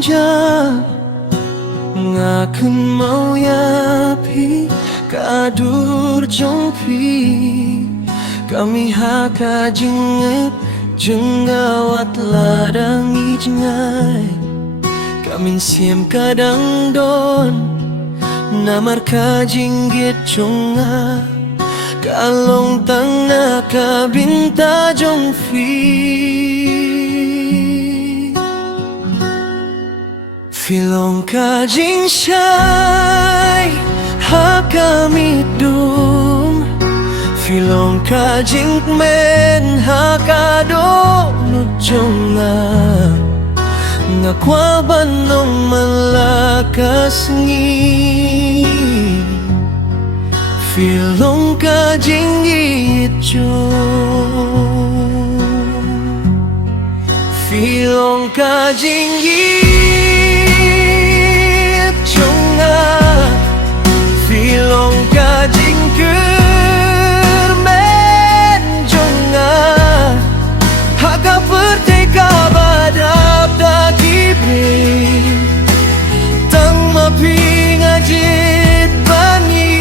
senja ngaken mau yapi kadur jongpi kami haka jenget jenggawat ladang ijngai kamin siem kadang don namar ka jinggit jonga kalong tangna ka binta jongfi filong ka jing shai ha kami dum filong ka jing men ha ka do nu jonga ngakwa banong malakas ngi filong ka jing itjo filong ka jing filong ka jing kermen jonga haka perteka badap da kibri tang mapi ngajit bani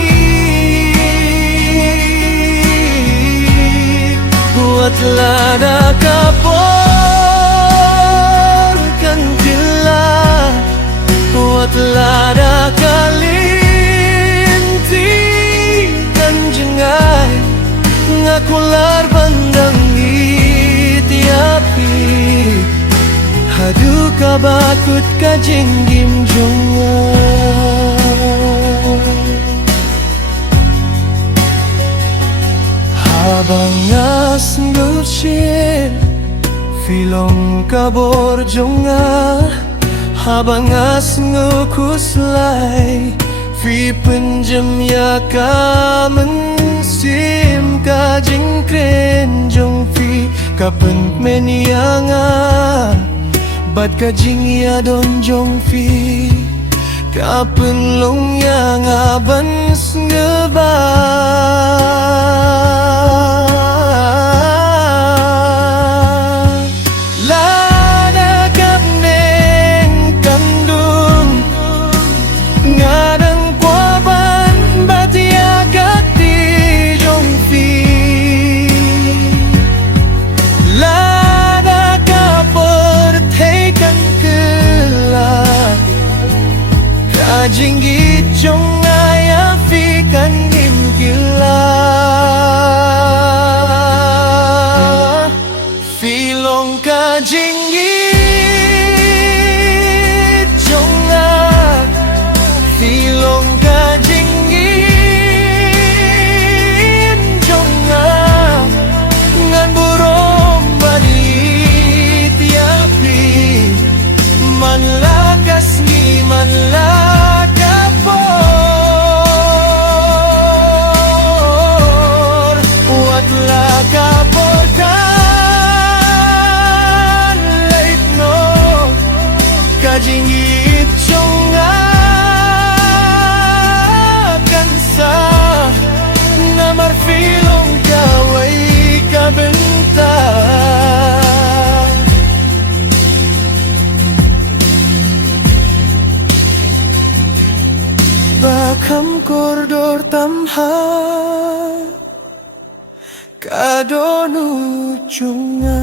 buat lada kapor kan tila buat lada kali ngakular bandang itiapi hadu kabakut kajinggim jonga habangas ngurshir filong kabor jonga habangas ngukuslai fi penjem ya kamen sim ka jing kren jong fi kapen menianga bat ka jing ya don jong fi kapen long yang aban ngeba lada kap neng kandung ngadang kwaban batia gati jinggit jong ayah fikan him gila filong ka jinggit jong filong ka jinggit jong ngan burong bani tiapi man lakas ni man jinggit jonga kansa namar filong kawai ka benta bakam koridor tamha kadonu jonga